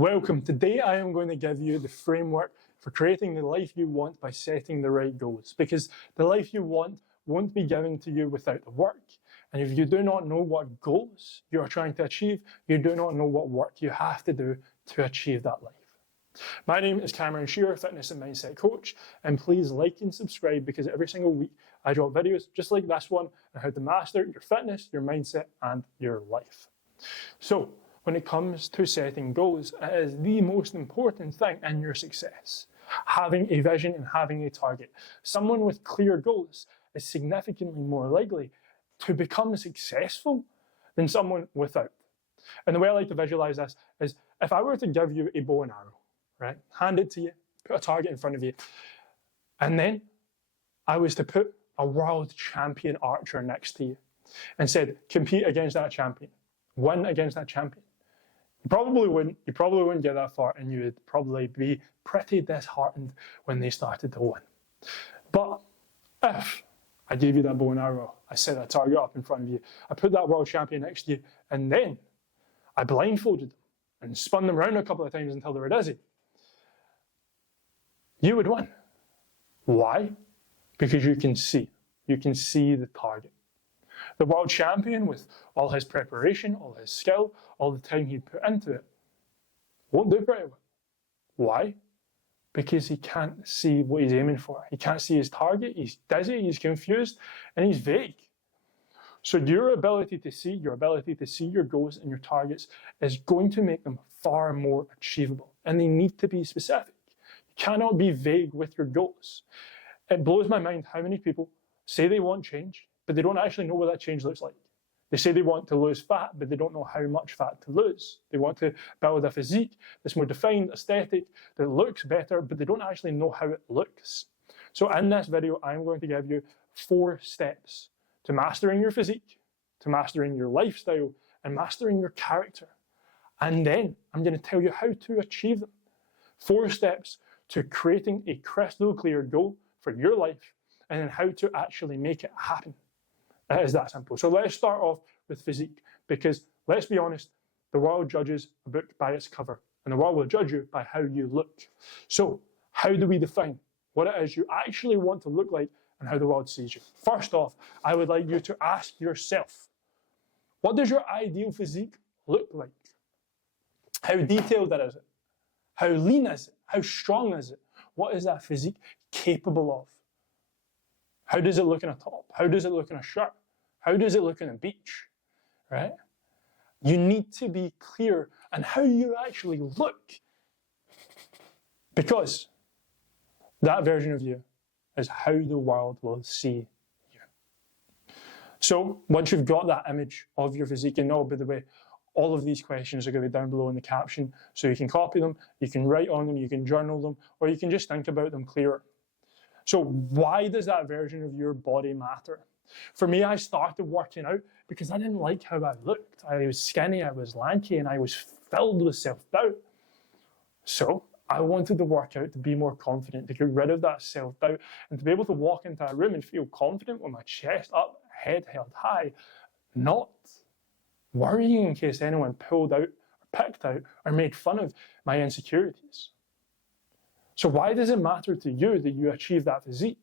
Welcome. Today I am going to give you the framework for creating the life you want by setting the right goals, because the life you want won't be given to you without the work. And if you do not know what goals you are trying to achieve, you do not know what work you have to do to achieve that life. My name is Cameron Shearer, fitness and mindset coach, and please like and subscribe because every single week I drop videos just like this one on how to master your fitness, your mindset, and your life. So, when it comes to setting goals, it is the most important thing in your success. Having a vision and having a target. Someone with clear goals is significantly more likely to become successful than someone without. And the way I like to visualize this is if I were to give you a bow and arrow, right? Hand it to you, put a target in front of you, and then I was to put a world champion archer next to you and said, compete against that champion, win against that champion. You probably wouldn't get that far, and you would probably be pretty disheartened when they started to win. But if I gave you that bow and arrow, I set a target up in front of you, I put that world champion next to you, and then I blindfolded them and spun them around a couple of times until they were dizzy, you would win. Why? Because you can see the target. The world champion, with all his preparation, all his skill, all the time he put into it, won't do very well. Why? Because he can't see what he's aiming for. He can't see his target, he's dizzy, he's confused, and he's vague. So your ability to see your goals and your targets is going to make them far more achievable, and they need to be specific. You cannot be vague with your goals. It blows my mind how many people say they want change, but they don't actually know what that change looks like. They say they want to lose fat, but they don't know how much fat to lose. They want to build a physique that's more defined, aesthetic, that looks better, but they don't actually know how it looks. So in this video, I'm going to give you 4 steps to mastering your physique, to mastering your lifestyle, and mastering your character. And then I'm going to tell you how to achieve them. 4 steps to creating a crystal clear goal for your life, and then how to actually make it happen. It is that simple. So let's start off with physique, because let's be honest, the world judges a book by its cover, and the world will judge you by how you look. So how do we define what it is you actually want to look like and how the world sees you? First off, I would like you to ask yourself, what does your ideal physique look like? How detailed is it? How lean is it? How strong is it? What is that physique capable of? How does it look in a top? How does it look in a shirt? How does it look in a beach, right? You need to be clear on how you actually look, because that version of you is how the world will see you. So once you've got that image of your physique, and by the way, all of these questions are going to be down below in the caption, so you can copy them, you can write on them, you can journal them, or you can just think about them clearer. So why does that version of your body matter? For me, I started working out because I didn't like how I looked. I was skinny, I was lanky, and I was filled with self-doubt. So I wanted to work out to be more confident, to get rid of that self-doubt, and to be able to walk into a room and feel confident with my chest up, head held high, not worrying in case anyone pulled out or picked out or made fun of my insecurities. So why does it matter to you that you achieve that physique?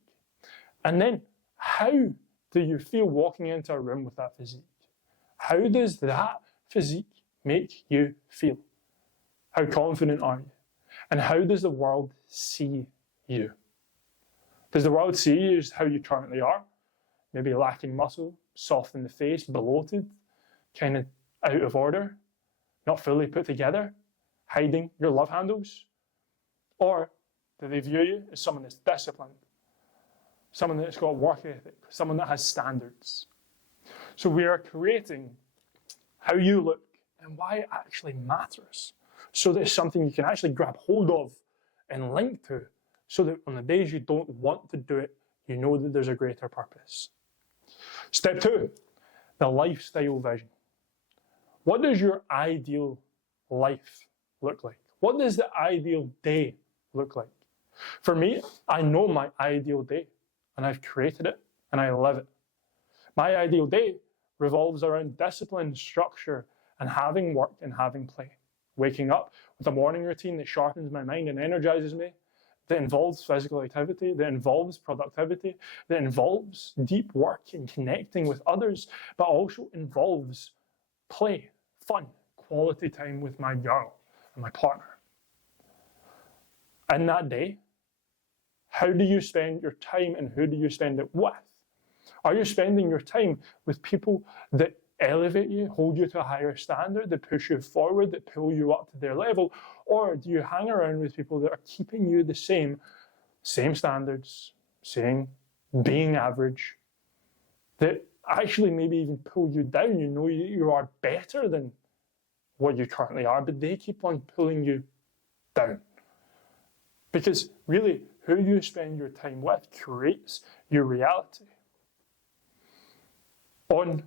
And then how do you feel walking into a room with that physique? How does that physique make you feel? How confident are you? And how does the world see you? Does the world see you as how you currently are? Maybe lacking muscle, soft in the face, bloated, kind of out of order, not fully put together, hiding your love handles? Or do they view you as someone that's disciplined, someone that's got work ethic, someone that has standards? So we are creating how you look and why it actually matters, so that it's something you can actually grab hold of and link to, so that on the days you don't want to do it, you know that there's a greater purpose. Step 2, the lifestyle vision. What does your ideal life look like? What does the ideal day look like? For me, I know my ideal day, and I've created it, and I live it. My ideal day revolves around discipline, structure, and having work and having play. waking up with a morning routine that sharpens my mind and energizes me, that involves physical activity, that involves productivity, that involves deep work and connecting with others, but also involves play, fun, quality time with my girl and my partner. In that day, how do you spend your time and who do you spend it with? Are you spending your time with people that elevate you, hold you to a higher standard, that push you forward, that pull you up to their level? Or do you hang around with people that are keeping you the same standards, being average, that actually maybe even pull you down? You know you are better than what you currently are, but they keep on pulling you down. Because really, who you spend your time with creates your reality. On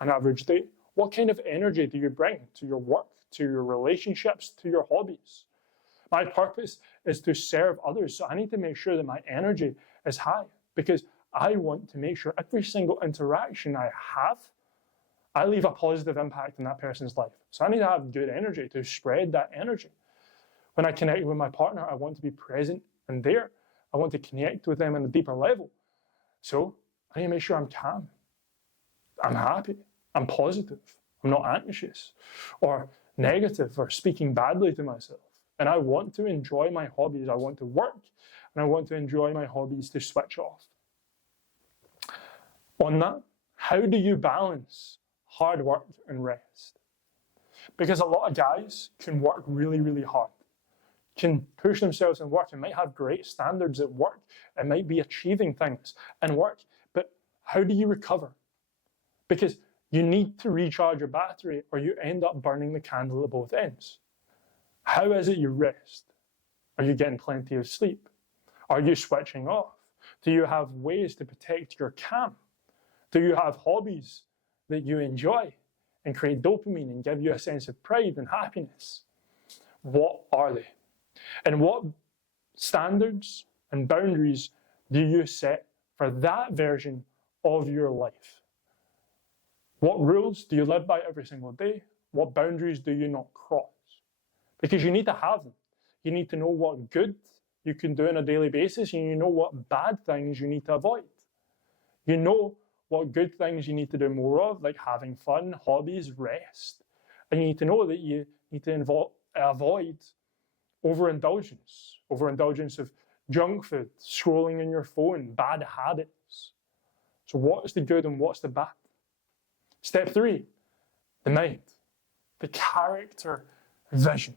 an average day, what kind of energy do you bring to your work, to your relationships, to your hobbies? My purpose is to serve others, so I need to make sure that my energy is high because I want to make sure every single interaction I have, I leave a positive impact in that person's life. So I need to have good energy to spread that energy. When I connect with my partner, I want to be present and there. I want to connect with them on a deeper level. So I need to make sure I'm calm. I'm happy. I'm positive. I'm not anxious or negative or speaking badly to myself. And I want to enjoy my hobbies. I want to work and I want to enjoy my hobbies to switch off. On that, how do you balance hard work and rest? Because a lot of guys can work really, really hard, can push themselves in work and might have great standards at work and might be achieving things in work. But how do you recover? Because you need to recharge your battery or you end up burning the candle at both ends. How is it you rest? Are you getting plenty of sleep? Are you switching off? Do you have ways to protect your calm? Do you have hobbies that you enjoy and create dopamine and give you a sense of pride and happiness? What are they? And what standards and boundaries do you set for that version of your life? What rules do you live by every single day? What boundaries do you not cross? Because you need to have them. You need to know what good you can do on a daily basis, and you know what bad things you need to avoid. You know what good things you need to do more of, like having fun, hobbies, rest. And you need to know that you need to avoid overindulgence of junk food, scrolling on your phone, bad habits. So what is the good and what's the bad? Step 3, the mind, the character vision,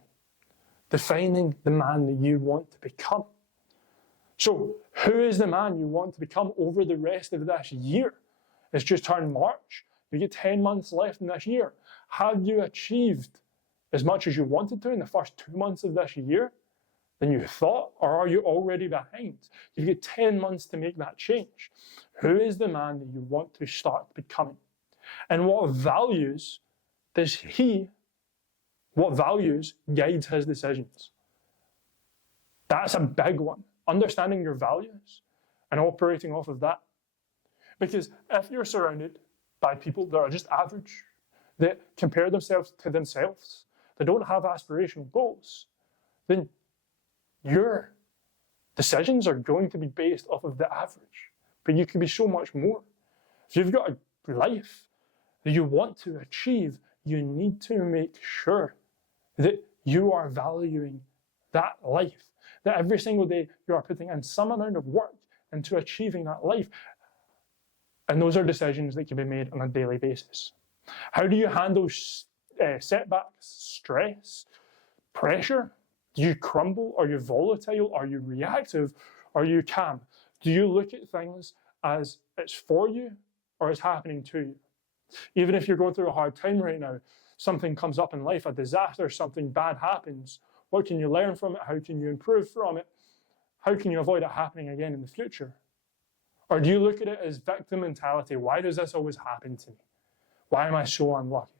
defining the man that you want to become. So who is the man you want to become over the rest of this year? It's just turned March. You get 10 months left in this year. Have you achieved as much as you wanted to in the first 2 months of this year than you thought? Or are you already behind? You get 10 months to make that change. Who is the man that you want to start becoming? And what values guides his decisions? That's a big one. Understanding your values and operating off of that. Because if you're surrounded by people that are just average, that compare themselves to themselves, that don't have aspirational goals, then your decisions are going to be based off of the average. But you can be so much more. If you've got a life that you want to achieve, you need to make sure that you are valuing that life, that every single day you are putting in some amount of work into achieving that life. And those are decisions that can be made on a daily basis. How do you handle setbacks, stress, pressure? Do you crumble? Are you volatile? Are you reactive? Are you calm? Do you look at things as it's for you or it's happening to you? Even if you're going through a hard time right now, something comes up in life, a disaster, something bad happens, what can you learn from it? How can you improve from it? How can you avoid it happening again in the future? Or do you look at it as victim mentality? Why does this always happen to me? Why am I so unlucky?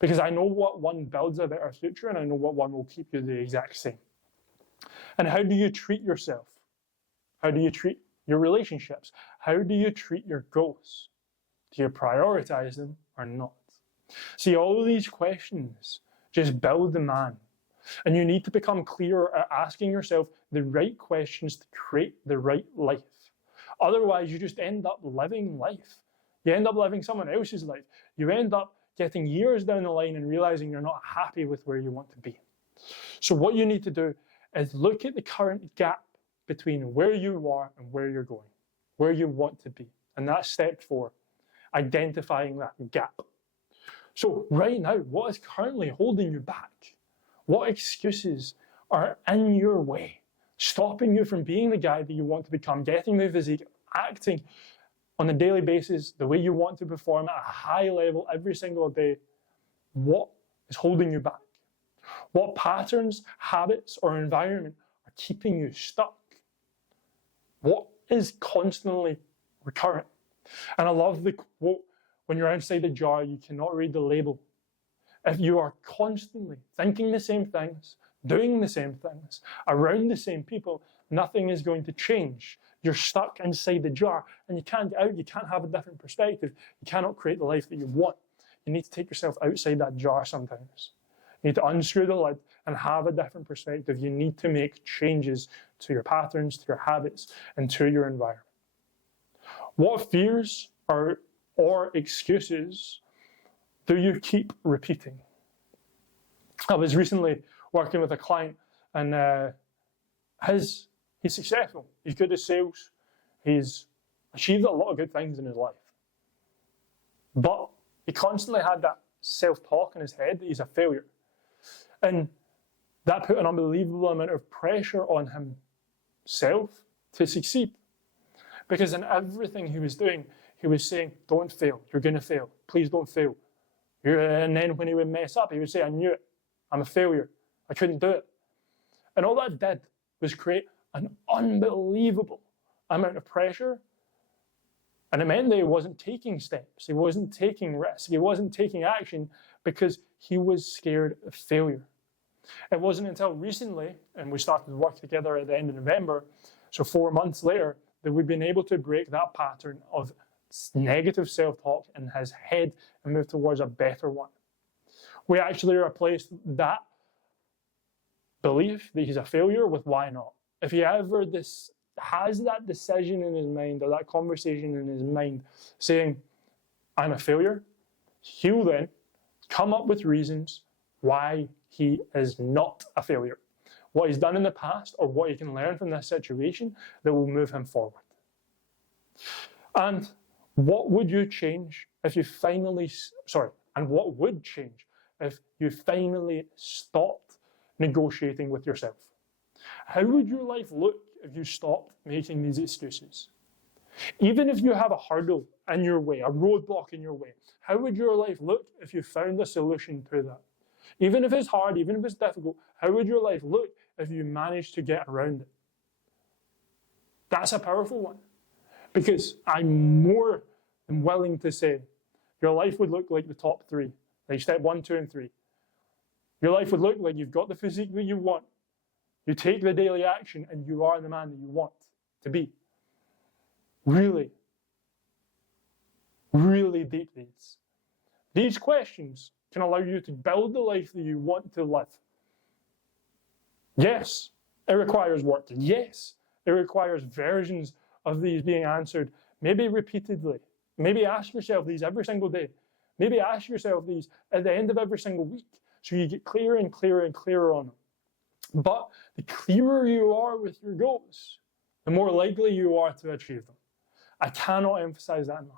Because I know what one builds a better future and I know what one will keep you the exact same. And how do you treat yourself? How do you treat your relationships? How do you treat your goals? Do you prioritize them or not? See, all of these questions Just build the man. And you need to become clearer at asking yourself the right questions to create the right life. Otherwise, you just end up living life. You end up living someone else's life. You end up getting years down the line and realizing you're not happy with where you want to be. So what you need to do is look at the current gap between where you are and where you're going, where you want to be. And that's step 4, identifying that gap. So right now, what is currently holding you back? What excuses are in your way, stopping you from being the guy that you want to become, getting the physique, acting on a daily basis the way you want to perform at a high level every single day? What is holding you back? What patterns, habits, or environment are keeping you stuck? What is constantly recurrent? And I love the quote, when you're outside the jar, you cannot read the label. If you are constantly thinking the same things, doing the same things, around the same people, nothing is going to change. You're stuck inside the jar and you can't get out. You can't have a different perspective. You cannot create the life that you want. You need to take yourself outside that jar sometimes. You need to unscrew the lid and have a different perspective. You need to make changes to your patterns, to your habits, and to your environment. What fears or excuses do you keep repeating? I was recently working with a client and he's successful. He's good at sales. He's achieved a lot of good things in his life. But he constantly had that self-talk in his head that he's a failure. And that put an unbelievable amount of pressure on himself to succeed. Because in everything he was doing, he was saying, don't fail, you're going to fail, please don't fail. And then when he would mess up, he would say, I knew it, I'm a failure, I couldn't do it. And all that did was create an unbelievable amount of pressure. And it meant that he wasn't taking steps, he wasn't taking risks, he wasn't taking action because he was scared of failure. It wasn't until recently, and we started to work together at the end of November, so 4 months later, that we've been able to break that pattern of negative self-talk in his head and move towards a better one. We actually replaced that belief that he's a failure with why not. If he ever has that decision in his mind or that conversation in his mind saying, I'm a failure, he'll then come up with reasons why he is not a failure, what he's done in the past or what he can learn from this situation that will move him forward. And what would you change if you what would change if you finally stopped negotiating with yourself? How would your life look if you stopped making these excuses? Even if you have a hurdle in your way, a roadblock in your way, how would your life look if you found a solution to that? Even if it's hard, even if it's difficult, how would your life look if you managed to get around it? That's a powerful one. Because I'm more than willing to say your life would look like the top 3, like step 1, 2, and 3. Your life would look like you've got the physique that you want. You take the daily action and you are the man that you want to be. Really, really deep these. These questions can allow you to build the life that you want to live. Yes, it requires work. Yes, it requires versions of these being answered, maybe repeatedly. Maybe ask yourself these every single day. Maybe ask yourself these at the end of every single week so you get clearer and clearer and clearer on them. But the clearer you are with your goals, the more likely you are to achieve them. I cannot emphasize that enough.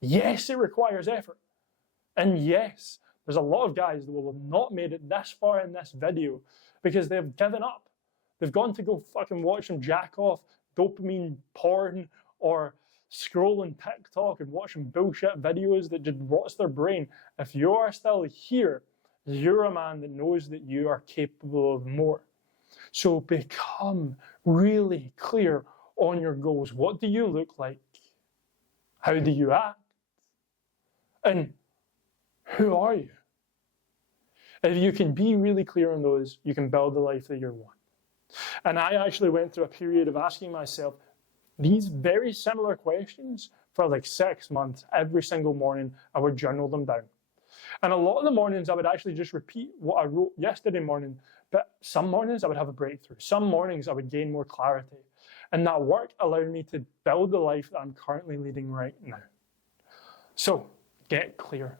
Yes, it requires effort. And yes, there's a lot of guys that will have not made it this far in this video because they've given up. They've gone to go fucking watch some jack off dopamine porn or scrolling TikTok and watching bullshit videos that just rots their brain. If you are still here, you're a man that knows that you are capable of more. So become really clear on your goals. What do you look like? How do you act? And who are you? If you can be really clear on those, you can build the life that you want. And I actually went through a period of asking myself these very similar questions for like 6 months. Every single morning, I would journal them down. And a lot of the mornings I would actually just repeat what I wrote yesterday morning, but some mornings I would have a breakthrough. Some mornings I would gain more clarity. And that work allowed me to build the life that I'm currently leading right now. So get clear,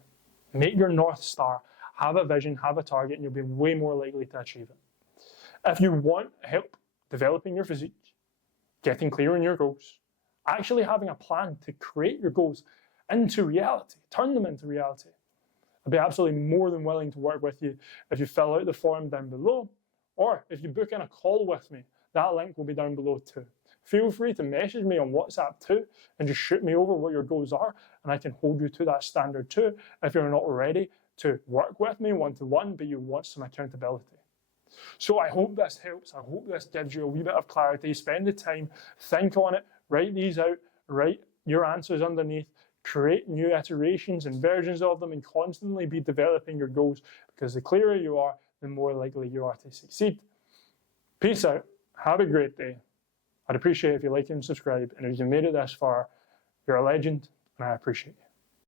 make your North Star, have a vision, have a target, and you'll be way more likely to achieve it. If you want help developing your physique, getting clear on your goals, actually having a plan to create your goals into reality, turn them into reality, I'd be absolutely more than willing to work with you if you fill out the form down below, or if you book in a call with me. That link will be down below too. Feel free to message me on WhatsApp too, and just shoot me over what your goals are, and I can hold you to that standard too if you're not ready to work with me one-to-one, but you want some accountability. So I hope this helps. I hope this gives you a wee bit of clarity. Spend the time, think on it, write these out, write your answers underneath, create new iterations and versions of them, and constantly be developing your goals, because the clearer you are, the more likely you are to succeed. Peace out. Have a great day. I'd appreciate it if you like and subscribe, and if you made it this far, you're a legend, and I appreciate you.